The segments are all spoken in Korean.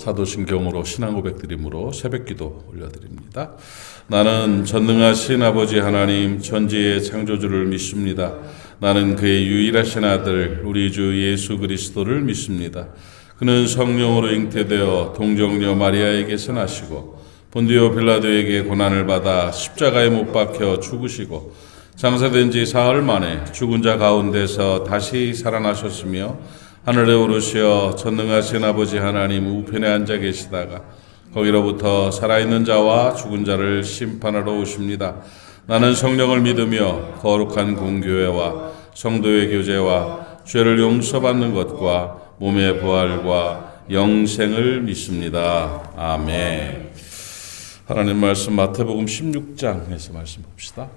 사도신경으로 신앙 고백드림으로 새벽기도 올려드립니다. 나는 전능하신 아버지 하나님 천지의 창조주를 믿습니다. 나는 그의 유일하신 아들 우리 주 예수 그리스도를 믿습니다. 그는 성령으로 잉태되어 동정녀 마리아에게서 나시고 본디오 빌라도에게 고난을 받아 십자가에 못 박혀 죽으시고 장사된 지 사흘 만에 죽은 자 가운데서 다시 살아나셨으며 하늘에 오르시어 전능하신 아버지 하나님 우편에 앉아 계시다가 거기로부터 살아있는 자와 죽은 자를 심판하러 오십니다. 나는 성령을 믿으며 거룩한 공교회와 성도의 교제와 죄를 용서받는 것과 몸의 부활과 영생을 믿습니다. 아멘. 하나님 말씀 마태복음 16장에서 말씀 봅시다.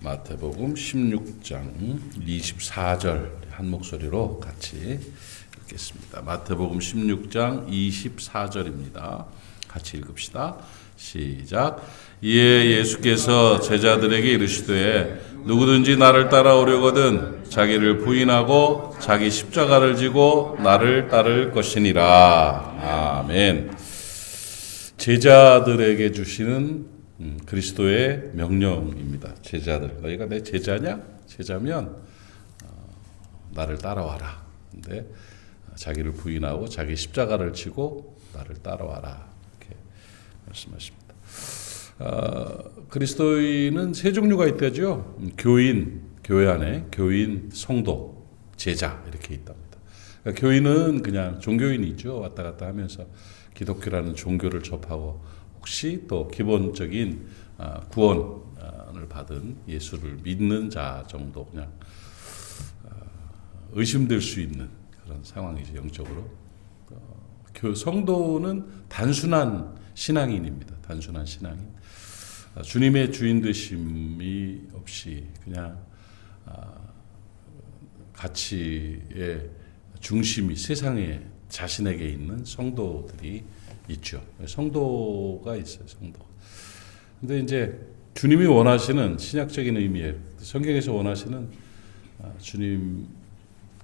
마태복음 16장 24절 한 목소리로 같이 읽겠습니다. 마태복음 16장 24절입니다. 같이 읽읍시다. 시작. 이에 예수께서 제자들에게 이르시되 누구든지 나를 따라오려거든 자기를 부인하고 자기 십자가를 지고 나를 따를 것이니라. 아멘. 제자들에게 주시는 그리스도의 명령입니다. 제자들, 너희가 내 제자냐? 제자면 나를 따라와라. 근데 자기를 부인하고 자기 십자가를 지고 나를 따라와라. 이렇게 말씀하십니다. 그리스도인은 세 종류가 있다죠. 교인, 교회 안에 교인, 성도, 제자 이렇게 있답니다. 그러니까 교인은 그냥 종교인이죠. 왔다 갔다 하면서 기독교라는 종교를 접하고 혹시 또 기본적인 구원을 받은 예수를 믿는 자 정도 그냥 의심될 수 있는 그런 상황이죠. 영적으로. 성도는 단순한 신앙인입니다. 단순한 신앙인. 주님의 주인 되심이 없이 그냥 가치의 중심이 세상에 자신에게 있는 성도들이 있죠. 성도가 있어요. 성도. 근데 이제 주님이 원하시는 신약적인 의미의 성경에서 원하시는 주님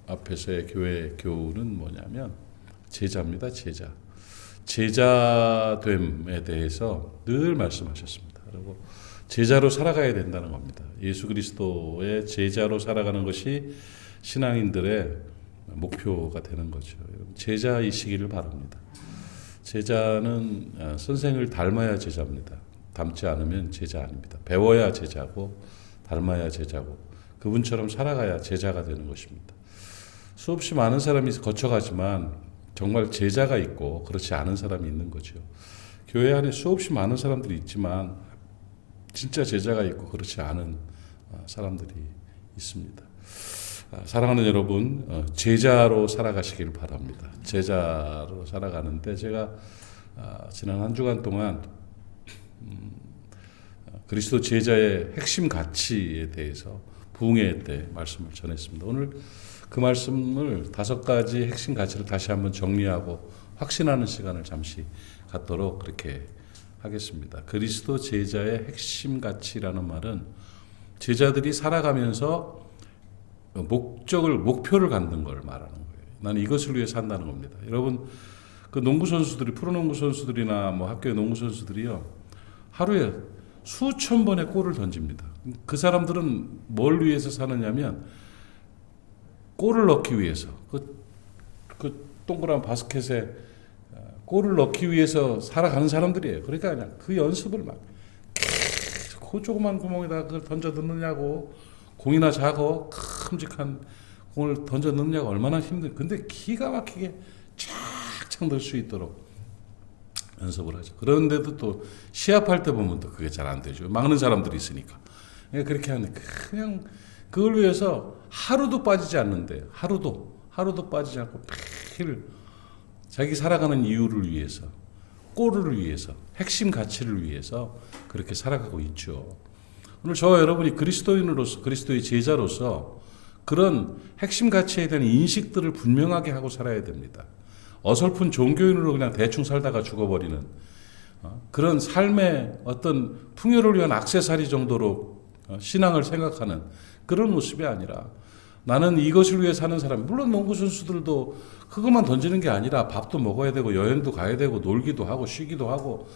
앞에서의 교회 교훈은 뭐냐면 제자입니다. 제자. 제자됨에 대해서 늘 말씀하셨습니다. 그리고 제자로 살아가야 된다는 겁니다. 예수 그리스도의 제자로 살아가는 것이 신앙인들의 목표가 되는 거죠. 제자이시기를 바랍니다. 제자는 선생을 닮아야 제자입니다. 닮지 않으면 제자 아닙니다. 배워야 제자고 닮아야 제자고 그분처럼 살아가야 제자가 되는 것입니다. 수없이 많은 사람이 거쳐가지만 정말 제자가 있고 그렇지 않은 사람이 있는 거죠. 교회 안에 수없이 많은 사람들이 있지만 진짜 제자가 있고 그렇지 않은 사람들이 있습니다. 사랑하는 여러분, 제자로 살아가시길 바랍니다. 제자로 살아가는데 제가 지난 한 주간 동안 그리스도 제자의 핵심 가치에 대해서 부흥회 때 말씀을 전했습니다. 오늘 그 말씀을 5가지 핵심 가치를 다시 한번 정리하고 확신하는 시간을 잠시 갖도록 그렇게 하겠습니다. 그리스도 제자의 핵심 가치라는 말은 제자들이 살아가면서 목표를 갖는 걸 말하는 거예요. 나는 이것을 위해 산다는 겁니다. 여러분, 그 농구 선수들이, 프로농구 선수들이나 뭐 학교의 농구 선수들이요, 하루에 수천 번의 골을 던집니다. 그 사람들은 뭘 위해서 사느냐면, 골을 넣기 위해서, 그 동그란 바스켓에 골을 넣기 위해서 살아가는 사람들이에요. 그러니까 그냥 그 연습을 막, 그 조그만 구멍에다 그걸 던져 넣느냐고, 공이나 작고 큼직한 공을 던져 넣느냐가 얼마나 힘든. 근데 기가 막히게 쫙쫙 넣을 수 있도록 연습을 하죠. 그런데도 또 시합할 때 보면 또 그게 잘 안 되죠. 막는 사람들이 있으니까. 그렇게 하는데 그냥 그걸 위해서 하루도 빠지지 않는데요. 하루도 빠지지 않고 매일 자기 살아가는 이유를 위해서, 골을 위해서, 핵심 가치를 위해서 그렇게 살아가고 있죠. 오늘 저와 여러분이 그리스도인으로서, 그리스도의 제자로서 그런 핵심 가치에 대한 인식들을 분명하게 하고 살아야 됩니다. 어설픈 종교인으로 그냥 대충 살다가 죽어버리는 그런 삶의 어떤 풍요를 위한 액세서리 정도로 신앙을 생각하는 그런 모습이 아니라 나는 이것을 위해 사는 사람. 물론 농구 선수들도 그것만 던지는 게 아니라 밥도 먹어야 되고 여행도 가야 되고 놀기도 하고 쉬기도 하고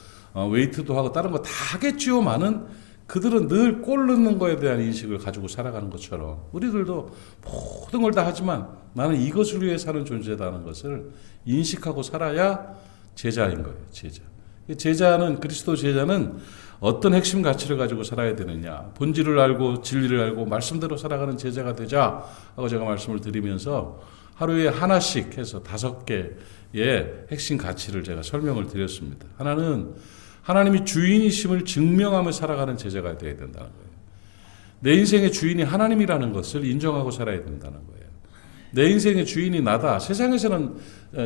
웨이트도 하고 다른 거 다 하겠지요만은 그들은 늘 골 넣는 거에 대한 인식을 가지고 살아가는 것처럼 우리들도 모든 걸 다 하지만 나는 이것을 위해 사는 존재다는 것을 인식하고 살아야 제자인 거예요. 제자. 제자는 그리스도 제자는 어떤 핵심 가치를 가지고 살아야 되느냐. 본질을 알고 진리를 알고 말씀대로 살아가는 제자가 되자 하고 제가 말씀을 드리면서 하루에 하나씩 해서 5개의 핵심 가치를 제가 설명을 드렸습니다. 하나는 하나님이 주인이심을 증명하며 살아가는 제자가 되어야 된다는 거예요. 내 인생의 주인이 하나님이라는 것을 인정하고 살아야 된다는 거예요. 내 인생의 주인이 나다. 세상에서는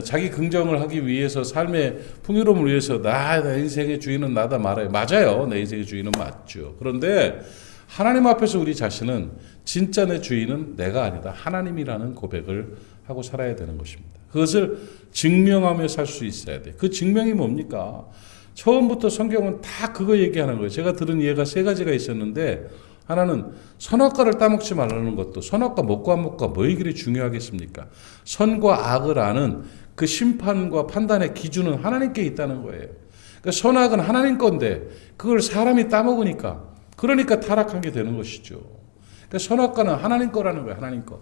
자기 긍정을 하기 위해서 삶의 풍요로움을 위해서 내 인생의 주인은 나다 말아요. 맞아요. 내 인생의 주인은 맞죠. 그런데 하나님 앞에서 우리 자신은 진짜 내 주인은 내가 아니다. 하나님이라는 고백을 하고 살아야 되는 것입니다. 그것을 증명하며 살 수 있어야 돼. 그 증명이 뭡니까? 처음부터 성경은 다 그거 얘기하는 거예요. 제가 들은 예가 3가지가 있었는데 하나는 선악과를 따먹지 말라는 것도 선악과 먹고 안 먹고가 뭐에 그리 중요하겠습니까? 선과 악을 아는 그 심판과 판단의 기준은 하나님께 있다는 거예요. 그러니까 선악은 하나님 건데 그걸 사람이 따먹으니까 그러니까 타락한 게 되는 것이죠. 그러니까 선악과는 하나님 거라는 거예요. 하나님 거.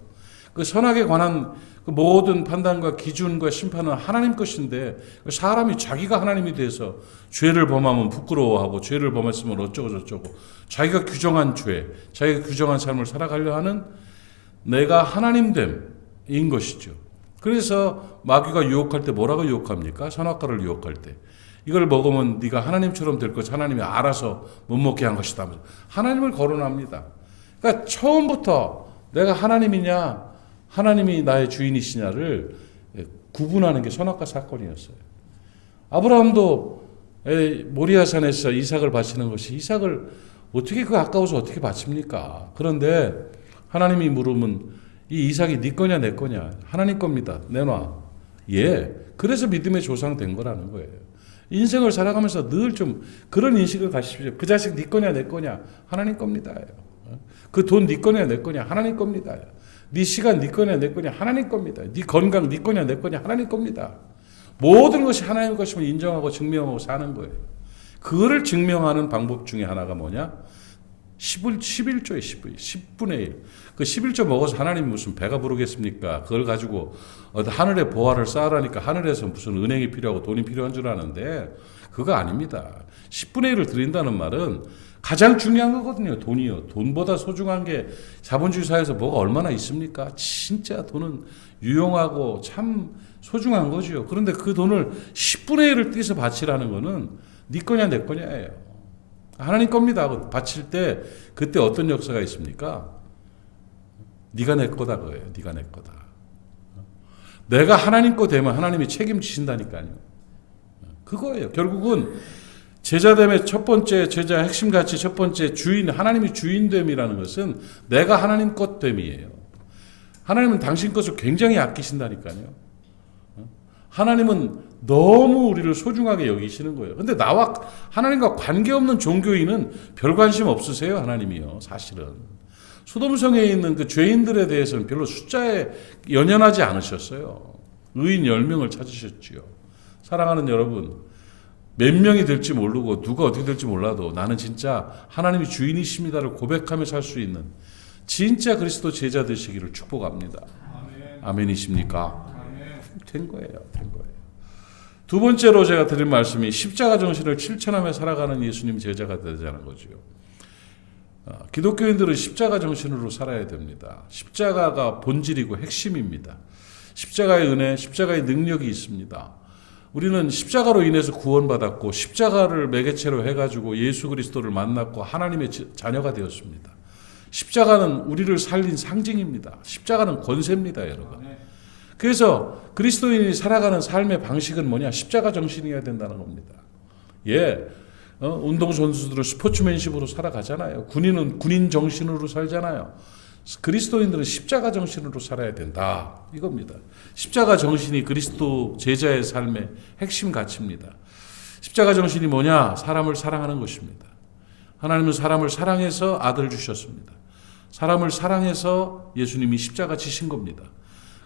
그 선악에 관한 그 모든 판단과 기준과 심판은 하나님 것인데 사람이 자기가 하나님이 돼서 죄를 범하면 부끄러워하고 죄를 범했으면 어쩌고 저쩌고 자기가 규정한 죄, 자기가 규정한 삶을 살아가려 하는 내가 하나님됨인 것이죠. 그래서 마귀가 유혹할 때 뭐라고 유혹합니까? 선악과를 유혹할 때. 이걸 먹으면 네가 하나님처럼 될 것, 하나님이 알아서 못 먹게 한 것이다. 하나님을 거론합니다. 그러니까 처음부터 내가 하나님이냐 하나님이 나의 주인이시냐를 구분하는 게 선악과 사건이었어요. 아브라함도 모리아산에서 이삭을 바치는 것이 이삭을 어떻게 그 아까워서 어떻게 바칩니까? 그런데 하나님이 물으면 이 이삭이 네 거냐 내 거냐? 하나님 겁니다. 내놔. 예. 그래서 믿음의 조상 된 거라는 거예요. 인생을 살아가면서 늘 좀 그런 인식을 가십시오. 그 자식 네 거냐 내 거냐? 하나님 겁니다. 그 돈 네 거냐 내 거냐? 하나님 겁니다. 네 시간 네 거냐 내 거냐? 하나님 겁니다. 네 건강 네 거냐 내 거냐? 하나님 겁니다. 모든 것이 하나님 것임을 인정하고 증명하고 사는 거예요. 그거를 증명하는 방법 중에 하나가 뭐냐? 11조에 10분의 1. 그 11조 먹어서 하나님이 무슨 배가 부르겠습니까? 그걸 가지고 하늘에 보화를 쌓으라니까 하늘에서 무슨 은행이 필요하고 돈이 필요한 줄 아는데 그거 아닙니다. 10분의 1을 드린다는 말은 가장 중요한 거거든요. 돈이요. 돈보다 소중한 게 자본주의 사회에서 뭐가 얼마나 있습니까? 진짜 돈은 유용하고 참 소중한 거죠. 그런데 그 돈을 10분의 1을 떼서 바치라는 거는 네 거냐 내 거냐예요. 하나님 겁니다. 바칠 때 그때 어떤 역사가 있습니까? 네가 내 거다 그거예요. 네가 내 거다. 내가 하나님 거 되면 하나님이 책임지신다니까요. 그거예요. 결국은 제자됨의 첫 번째 제자 핵심 가치 첫 번째 주인 하나님이 주인됨이라는 것은 내가 하나님 것됨이에요. 하나님은 당신 것을 굉장히 아끼신다니까요. 하나님은 너무 우리를 소중하게 여기시는 거예요. 근데 나와 하나님과 관계없는 종교인은 별 관심 없으세요. 하나님이요. 사실은. 소돔성에 있는 그 죄인들에 대해서는 별로 숫자에 연연하지 않으셨어요. 의인 10명을 찾으셨지요. 사랑하는 여러분, 몇 명이 될지 모르고 누가 어떻게 될지 몰라도 나는 진짜 하나님이 주인이십니다를 고백하며 살 수 있는 진짜 그리스도 제자 되시기를 축복합니다. 아멘이십니까? 된 거예요. 된 거예요. 두 번째로 제가 드린 말씀이 십자가 정신을 실천하며 살아가는 예수님 제자가 되자는 거죠. 기독교인들은 십자가 정신으로 살아야 됩니다. 십자가가 본질이고 핵심입니다. 십자가의 은혜, 십자가의 능력이 있습니다. 우리는 십자가로 인해서 구원받았고 십자가를 매개체로 해가지고 예수 그리스도를 만났고 하나님의 자녀가 되었습니다. 십자가는 우리를 살린 상징입니다. 십자가는 권세입니다, 여러분. 그래서 그리스도인이 살아가는 삶의 방식은 뭐냐? 십자가 정신이어야 된다는 겁니다. 예, 운동선수들은 스포츠맨십으로 살아가잖아요. 군인은 군인 정신으로 살잖아요. 그리스도인들은 십자가 정신으로 살아야 된다. 이겁니다. 십자가 정신이 그리스도 제자의 삶의 핵심 가치입니다. 십자가 정신이 뭐냐? 사람을 사랑하는 것입니다. 하나님은 사람을 사랑해서 아들을 주셨습니다. 사람을 사랑해서 예수님이 십자가 지신 겁니다.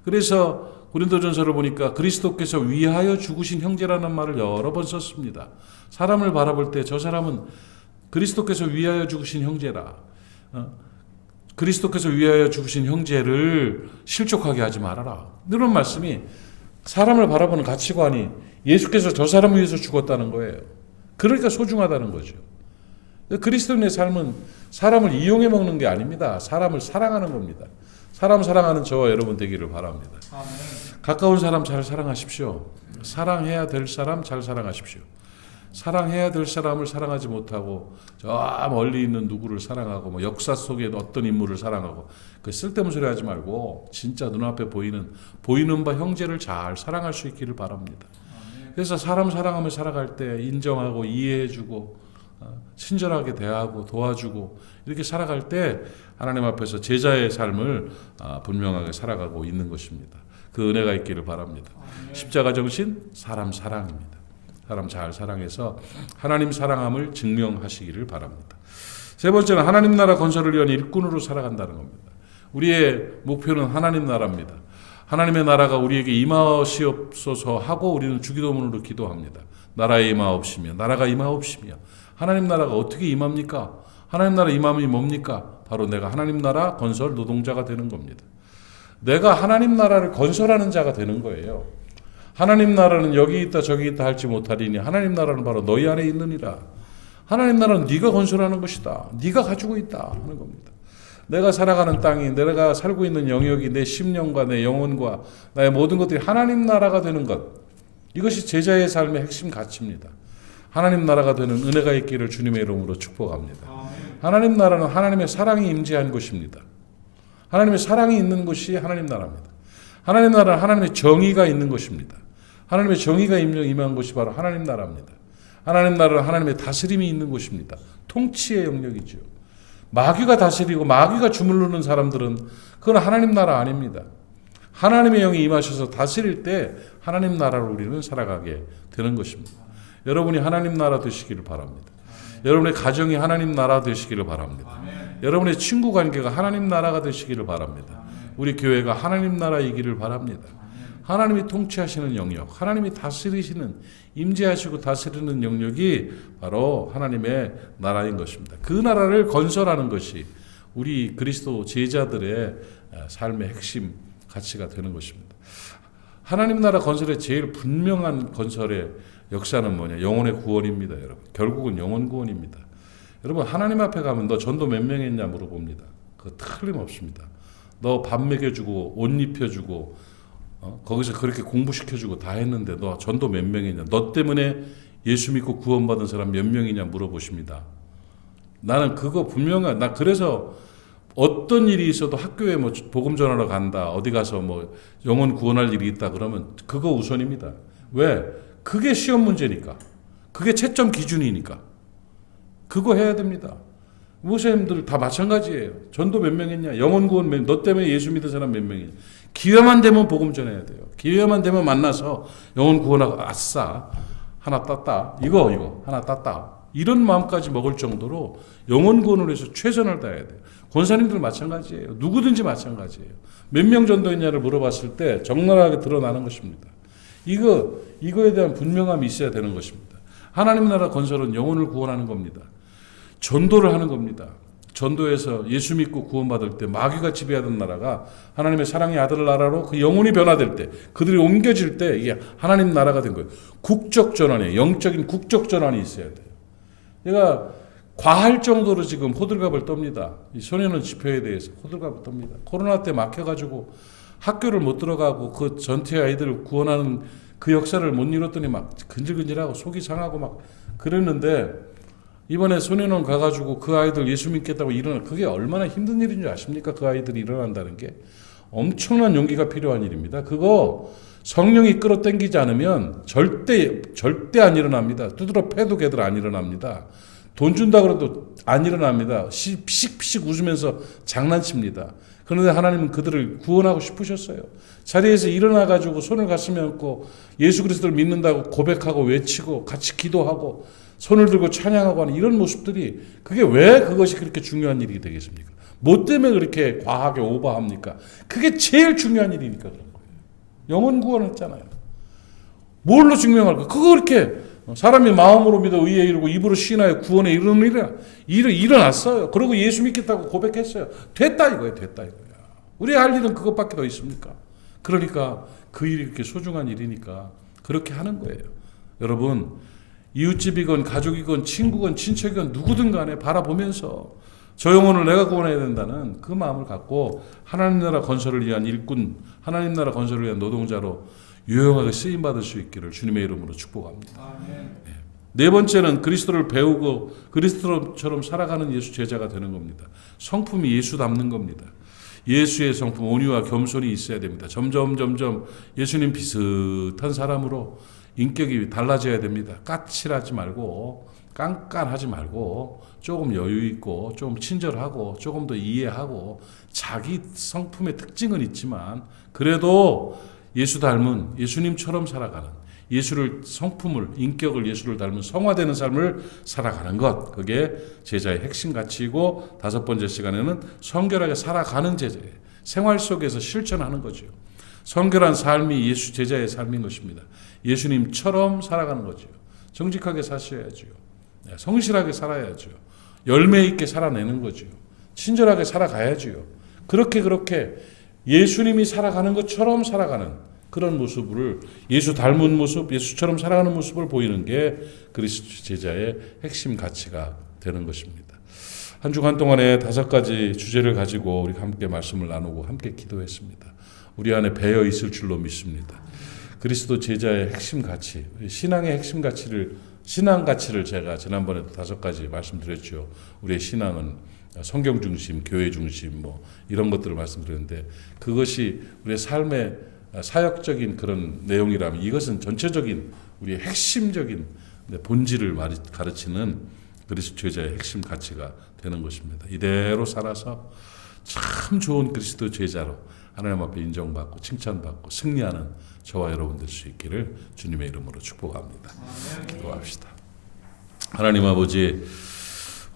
그래서 고린도전서를 보니까 그리스도께서 위하여 죽으신 형제라는 말을 여러 번 썼습니다. 사람을 바라볼 때 저 사람은 그리스도께서 위하여 죽으신 형제라. 그리스도께서 위하여 죽으신 형제를 실족하게 하지 말아라. 이런 말씀이 사람을 바라보는 가치관이 예수께서 저 사람을 위해서 죽었다는 거예요. 그러니까 소중하다는 거죠. 그리스도인의 삶은 사람을 이용해 먹는 게 아닙니다. 사람을 사랑하는 겁니다. 사람 사랑하는 저와 여러분 되기를 바랍니다. 아멘. 가까운 사람 잘 사랑하십시오. 사랑해야 될 사람 잘 사랑하십시오. 사랑해야 될 사람을 사랑하지 못하고 저 멀리 있는 누구를 사랑하고 뭐 역사 속에 어떤 인물을 사랑하고 그 쓸데없는 소리 하지 말고 진짜 눈앞에 보이는 바 형제를 잘 사랑할 수 있기를 바랍니다. 그래서 사람 사랑하며 살아갈 때 인정하고 이해해주고 친절하게 대하고 도와주고 이렇게 살아갈 때 하나님 앞에서 제자의 삶을 분명하게 살아가고 있는 것입니다. 그 은혜가 있기를 바랍니다. 십자가 정신 사람 사랑입니다. 사람 잘 사랑해서 하나님 사랑함을 증명하시기를 바랍니다. 세 번째는 하나님 나라 건설을 위한 일꾼으로 살아간다는 겁니다. 우리의 목표는 하나님 나라입니다. 하나님의 나라가 우리에게 임하시옵소서 하고 우리는 주기도문으로 기도합니다. 나라에 임하옵시며 나라가 임하옵시며 하나님 나라가 어떻게 임합니까? 하나님 나라 임함이 뭡니까? 바로 내가 하나님 나라 건설 노동자가 되는 겁니다. 내가 하나님 나라를 건설하는 자가 되는 거예요. 하나님 나라는 여기 있다 저기 있다 할지 못하리니 하나님 나라는 바로 너희 안에 있느니라. 하나님 나라는 네가 건설하는 것이다. 네가 가지고 있다 하는 겁니다. 내가 살아가는 땅이 내가 살고 있는 영역이 내 심령과 내 영혼과 나의 모든 것들이 하나님 나라가 되는 것. 이것이 제자의 삶의 핵심 가치입니다. 하나님 나라가 되는 은혜가 있기를 주님의 이름으로 축복합니다. 하나님 나라는 하나님의 사랑이 임재한 곳입니다. 하나님의 사랑이 있는 곳이 하나님 나라입니다. 하나님 나라는 하나님의 정의가 있는 것입니다. 하나님의 정의가 임한 곳이 바로 하나님 나라입니다. 하나님 나라는 하나님의 다스림이 있는 곳입니다. 통치의 영역이죠. 마귀가 다스리고 마귀가 주물르는 사람들은 그건 하나님 나라 아닙니다. 하나님의 영이 임하셔서 다스릴 때 하나님 나라로 우리는 살아가게 되는 것입니다. 여러분이 하나님 나라 되시기를 바랍니다. 여러분의 가정이 하나님 나라 되시기를 바랍니다. 여러분의 친구 관계가 하나님 나라가 되시기를 바랍니다. 우리 교회가 하나님 나라이기를 바랍니다. 하나님이 통치하시는 영역, 하나님이 다스리시는 임재하시고 다스리는 영역이 바로 하나님의 나라인 것입니다. 그 나라를 건설하는 것이 우리 그리스도 제자들의 삶의 핵심 가치가 되는 것입니다. 하나님 나라 건설의 제일 분명한 건설의 역사는 뭐냐? 영혼의 구원입니다, 여러분. 결국은 영혼 구원입니다. 여러분 하나님 앞에 가면 너 전도 몇 명 했냐 물어봅니다. 그거 틀림없습니다. 너 밥 먹여주고 옷 입혀주고 거기서 그렇게 공부시켜주고 다 했는데 너 전도 몇 명이냐? 너 때문에 예수 믿고 구원받은 사람 몇 명이냐 물어보십니다. 나는 그거 분명한 나 그래서 어떤 일이 있어도 학교에 뭐 복음 전하러 간다 어디 가서 뭐 영혼 구원할 일이 있다 그러면 그거 우선입니다. 왜? 그게 시험 문제니까. 그게 채점 기준이니까. 그거 해야 됩니다. 목사님들 다 마찬가지예요. 전도 몇 명 했냐? 영혼 구원 너 때문에 예수 믿은 사람 몇 명이냐? 기회만 되면 복음 전해야 돼요. 기회만 되면 만나서 영혼 구원하고 아싸 하나 땄다. 이거 하나 땄다. 이런 마음까지 먹을 정도로 영혼 구원을 위해서 최선을 다해야 돼요. 권사님들 마찬가지예요. 누구든지 마찬가지예요. 몇 명 전도했냐를 물어봤을 때 적나라하게 드러나는 것입니다. 이거에 대한 분명함이 있어야 되는 것입니다. 하나님 나라 건설은 영혼을 구원하는 겁니다. 전도를 하는 겁니다. 전도에서 예수 믿고 구원받을 때 마귀가 지배하던 나라가 하나님의 사랑의 아들 나라로 그 영혼이 변화될 때 그들이 옮겨질 때 이게 하나님 나라가 된 거예요. 국적 전환이에요. 영적인 국적 전환이 있어야 돼요. 얘가 과할 정도로 지금 호들갑을 떱니다. 이 소년원 집회에 대해서 호들갑을 떱니다. 코로나 때 막혀가지고 학교를 못 들어가고 그 전체 아이들을 구원하는 그 역사를 못 이뤘더니 막 근질근질하고 속이 상하고 막 그랬는데 이번에 소년원 가가지고 그 아이들 예수 믿겠다고 그게 얼마나 힘든 일인 줄 아십니까? 그 아이들이 일어난다는 게 엄청난 용기가 필요한 일입니다. 그거 성령이 끌어당기지 않으면 절대 안 일어납니다. 두드러 패도 걔들 안 일어납니다. 돈 준다 그래도 안 일어납니다. 피식피식 웃으면서 장난칩니다. 그런데 하나님은 그들을 구원하고 싶으셨어요. 자리에서 일어나가지고 손을 가슴에 얹고 예수 그리스도를 믿는다고 고백하고 외치고 같이 기도하고 손을 들고 찬양하고 하는 이런 모습들이 그게 왜 그것이 그렇게 중요한 일이 되겠습니까? 뭐 때문에 그렇게 과하게 오버합니까? 그게 제일 중요한 일이니까 그런 거예요. 영혼 구원했잖아요. 뭘로 증명할까? 그거 그렇게 사람이 마음으로 믿어 의에 이르고 입으로 시인하여 구원에 이르는 일이 일어났어요. 그리고 예수 믿겠다고 고백했어요. 됐다 이거예요. 됐다 이거야. 우리 할 일은 그것밖에 더 있습니까? 그러니까 그 일이 그렇게 소중한 일이니까 그렇게 하는 거예요. 여러분, 이웃집이건 가족이건 친구건 친척이건 누구든 간에 바라보면서 저 영혼을 내가 구원해야 된다는 그 마음을 갖고 하나님 나라 건설을 위한 일꾼, 하나님 나라 건설을 위한 노동자로 유용하게 쓰임받을 수 있기를 주님의 이름으로 축복합니다. 네 번째는 그리스도를 배우고 그리스도처럼 살아가는 예수 제자가 되는 겁니다. 성품이 예수 닮는 겁니다. 예수의 성품, 온유와 겸손이 있어야 됩니다. 점점 예수님 비슷한 사람으로 인격이 달라져야 됩니다. 까칠하지 말고 깐깐하지 말고 조금 여유 있고 좀 친절하고 조금 더 이해하고 자기 성품의 특징은 있지만 그래도 예수 닮은 예수님처럼 살아가는 예수를 성품을 인격을 예수를 닮은 성화되는 삶을 살아가는 것, 그게 제자의 핵심 가치이고 다섯 번째 시간에는 성결하게 살아가는 제자예요. 생활 속에서 실천하는 거죠. 성결한 삶이 예수 제자의 삶인 것입니다. 예수님처럼 살아가는 거죠. 정직하게 사셔야죠. 성실하게 살아야죠. 열매 있게 살아내는 거죠. 친절하게 살아가야죠. 그렇게 예수님이 살아가는 것처럼 살아가는 그런 모습을 예수 닮은 모습, 예수처럼 살아가는 모습을 보이는 게 그리스도 제자의 핵심 가치가 되는 것입니다. 한 주간 동안에 5가지 주제를 가지고 우리 함께 말씀을 나누고 함께 기도했습니다. 우리 안에 배어 있을 줄로 믿습니다. 그리스도 제자의 핵심 가치, 신앙의 핵심 가치를 신앙 가치를 제가 지난번에도 5가지 말씀드렸죠. 우리의 신앙은 성경 중심, 교회 중심 뭐 이런 것들을 말씀드렸는데 그것이 우리의 삶의 사역적인 그런 내용이라면 이것은 전체적인 우리의 핵심적인 본질을 가르치는 그리스도 제자의 핵심 가치가 되는 것입니다. 이대로 살아서 참 좋은 그리스도 제자로 하나님 앞에 인정받고 칭찬받고 승리하는 저와 여러분 될 수 있기를 주님의 이름으로 축복합니다. 기도합시다. 하나님 아버지,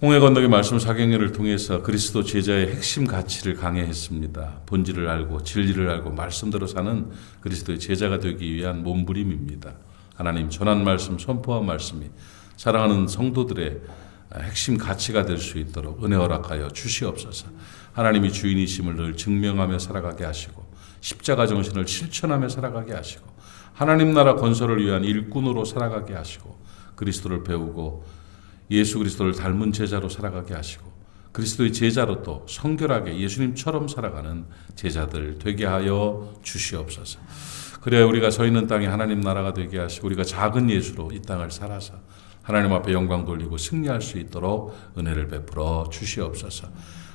홍해 건너기 말씀 사경회를 통해서 그리스도 제자의 핵심 가치를 강해했습니다. 본질을 알고 진리를 알고 말씀대로 사는 그리스도의 제자가 되기 위한 몸부림입니다. 하나님, 전한 말씀, 선포한 말씀이 사랑하는 성도들의 핵심 가치가 될 수 있도록 은혜 허락하여 주시옵소서. 하나님이 주인이심을 늘 증명하며 살아가게 하시고 십자가 정신을 실천하며 살아가게 하시고 하나님 나라 건설을 위한 일꾼으로 살아가게 하시고 그리스도를 배우고 예수 그리스도를 닮은 제자로 살아가게 하시고 그리스도의 제자로 또 성결하게 예수님처럼 살아가는 제자들 되게 하여 주시옵소서. 그래야 우리가 서 있는 땅이 하나님 나라가 되게 하시고 우리가 작은 예수로 이 땅을 살아서 하나님 앞에 영광 돌리고 승리할 수 있도록 은혜를 베풀어 주시옵소서.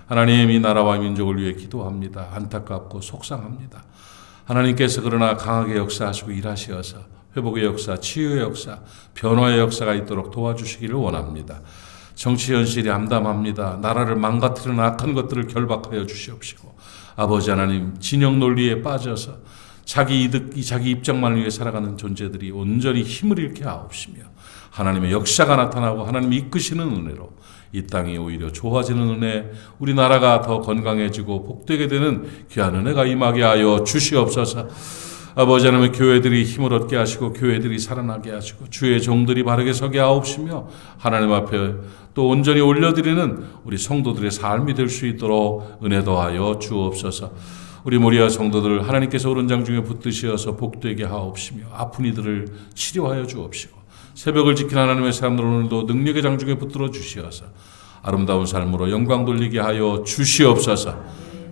하나님, 이 나라와 민족을 위해 기도합니다. 안타깝고 속상합니다. 하나님께서 그러나 강하게 역사하시고 일하시어서 회복의 역사, 치유의 역사, 변화의 역사가 있도록 도와주시기를 원합니다. 정치 현실이 암담합니다. 나라를 망가뜨리는 악한 것들을 결박하여 주시옵시고 아버지 하나님, 진영 논리에 빠져서 자기 이득, 자기 입장만을 위해 살아가는 존재들이 온전히 힘을 잃게 하옵시며 하나님의 역사가 나타나고 하나님이 이끄시는 은혜로 이 땅이 오히려 좋아지는 은혜, 우리나라가 더 건강해지고 복되게 되는 귀한 은혜가 임하게 하여 주시옵소서. 아버지 하나님, 교회들이 힘을 얻게 하시고 교회들이 살아나게 하시고 주의 종들이 바르게 서게 하옵시며 하나님 앞에 또 온전히 올려드리는 우리 성도들의 삶이 될 수 있도록 은혜 더하여 주옵소서. 우리 모리아 성도들 하나님께서 오른장 중에 붙드시어서 복되게 하옵시며 아픈 이들을 치료하여 주옵시고 새벽을 지킨 하나님의 사람들 오늘도 능력의 장중에 붙들어 주시어서 아름다운 삶으로 영광 돌리게 하여 주시옵소서.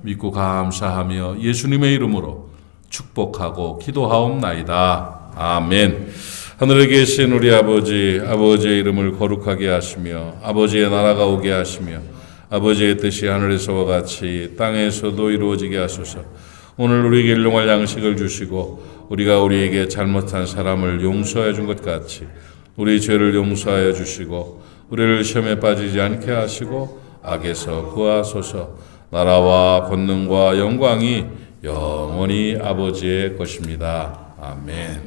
믿고 감사하며 예수님의 이름으로 축복하고 기도하옵나이다. 아멘. 하늘에 계신 우리 아버지, 아버지의 이름을 거룩하게 하시며 아버지의 나라가 오게 하시며 아버지의 뜻이 하늘에서와 같이 땅에서도 이루어지게 하소서. 오늘 우리에게 일용할 양식을 주시고 우리가 우리에게 잘못한 사람을 용서해 준 것 같이 우리 죄를 용서하여 주시고 우리를 시험에 빠지지 않게 하시고 악에서 구하소서. 나라와 권능과 영광이 영원히 아버지의 것입니다. 아멘.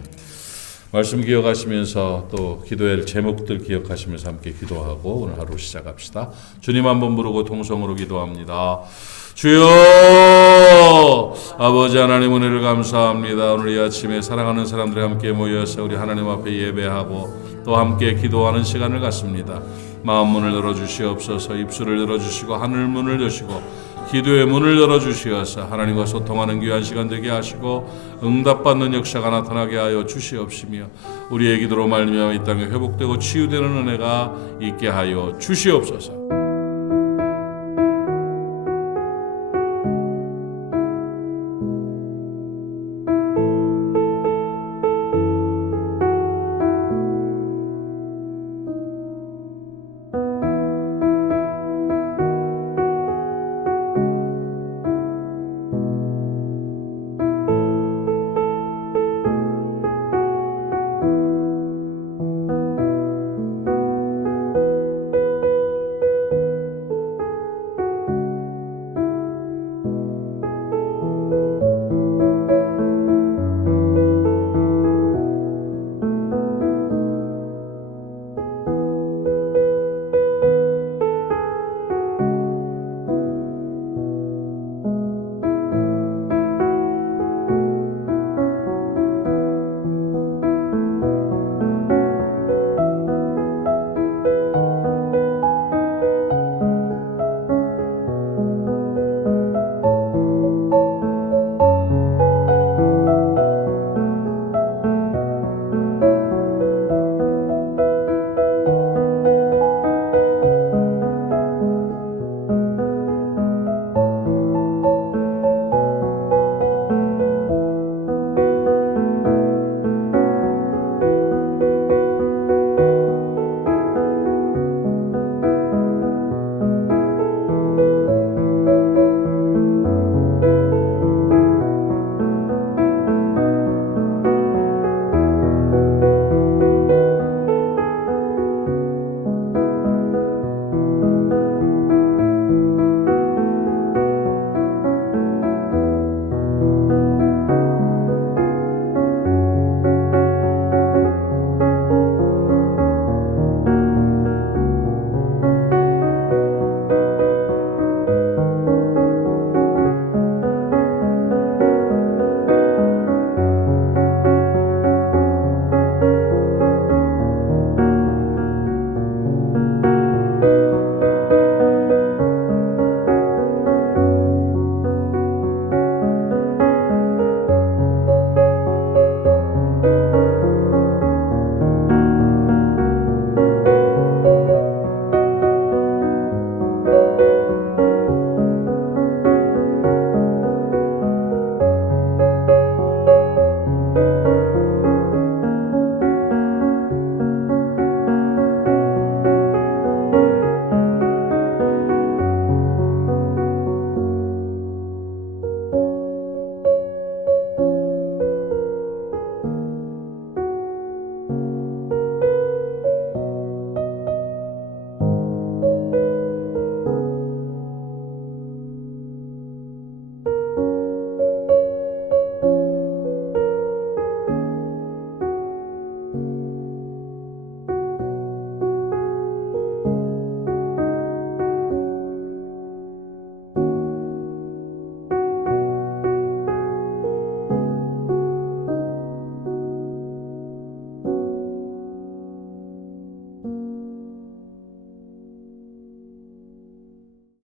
말씀 기억하시면서 또 기도할 제목들 기억하시면서 함께 기도하고 오늘 하루 시작합시다. 주님 한번 부르고 통성으로 기도합니다. 주여, 아버지 하나님 은혜를 감사합니다. 오늘 이 아침에 사랑하는 사람들이 함께 모여서 우리 하나님 앞에 예배하고 또 함께 기도하는 시간을 갖습니다. 마음 문을 열어주시옵소서. 입술을 열어주시고 하늘 문을 여시고 기도의 문을 열어주시어서 하나님과 소통하는 귀한 시간 되게 하시고 응답받는 역사가 나타나게 하여 주시옵시며 우리의 기도로 말미암아 이 땅에 회복되고 치유되는 은혜가 있게 하여 주시옵소서.